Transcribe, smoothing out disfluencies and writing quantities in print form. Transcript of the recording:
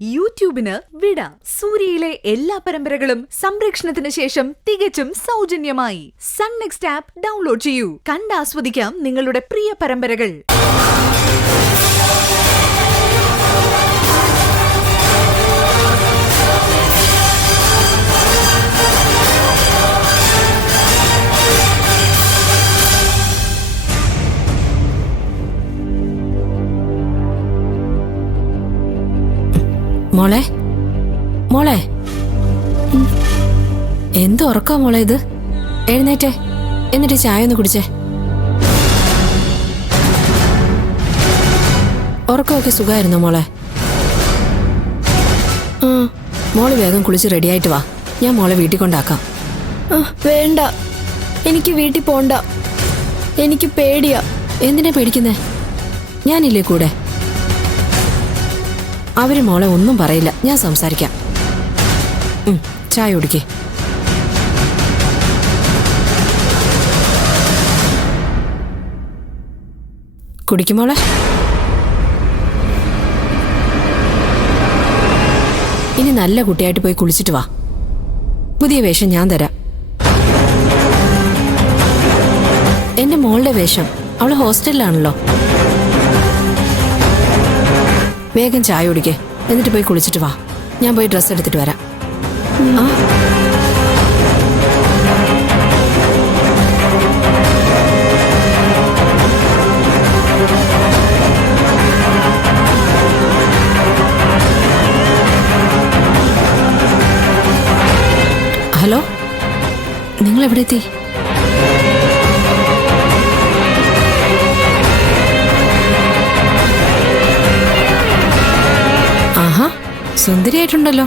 യൂട്യൂബിന് വിട. സൂര്യയിലെ എല്ലാ പരമ്പരകളും സംരക്ഷണത്തിന് ശേഷം തികച്ചും സൗജന്യമായി സൺ നെക്സ്റ്റ് ആപ്പ് ഡൗൺലോഡ് ചെയ്യൂ. കണ്ടാസ്വദിക്കാം നിങ്ങളുടെ പ്രിയ പരമ്പരകൾ. മോളെ മോളെ എന്ത് ഉറക്കാ മോളെ ഇത്? എഴുന്നേറ്റേ, എന്നിട്ട് ചായ ഒന്ന് കുടിച്ചേ. ഉറക്കമൊക്കെ സുഖമായിരുന്നോ മോളെ? മോള് വേഗം കുളിച്ച് റെഡിയായിട്ട് വാ, ഞാൻ മോളെ വീട്ടിൽ കൊണ്ടാക്കാം. വേണ്ട, എനിക്ക് വീട്ടിൽ പോണ്ട, എനിക്ക് പേടിയാ. എന്തിനാ പേടിക്കുന്നേ? ഞാനില്ലേ കൂടെ. അവര് മോളെ ഒന്നും പറയില്ല, ഞാൻ സംസാരിക്കാം. ചായ കുടിക്കേ. കുടിക്കുമോളെ. ഇനി നല്ല കുട്ടിയായിട്ട് പോയി കുളിച്ചിട്ട് വാ. പുതിയ വേഷം ഞാൻ തരാം. എന്റെ മോളുടെ വേഷം, അവള് ഹോസ്റ്റലിലാണല്ലോ. വേഗം ചായ കുടിക്കേ, എന്നിട്ട് പോയി കുളിച്ചിട്ട് വാ. ഞാൻ പോയി ഡ്രസ്സ് എടുത്തിട്ട് വരാം. ഹലോ, നിങ്ങൾ എവിടെ എത്തി? ആഹാ, സുന്ദരിയായിട്ടുണ്ടല്ലോ.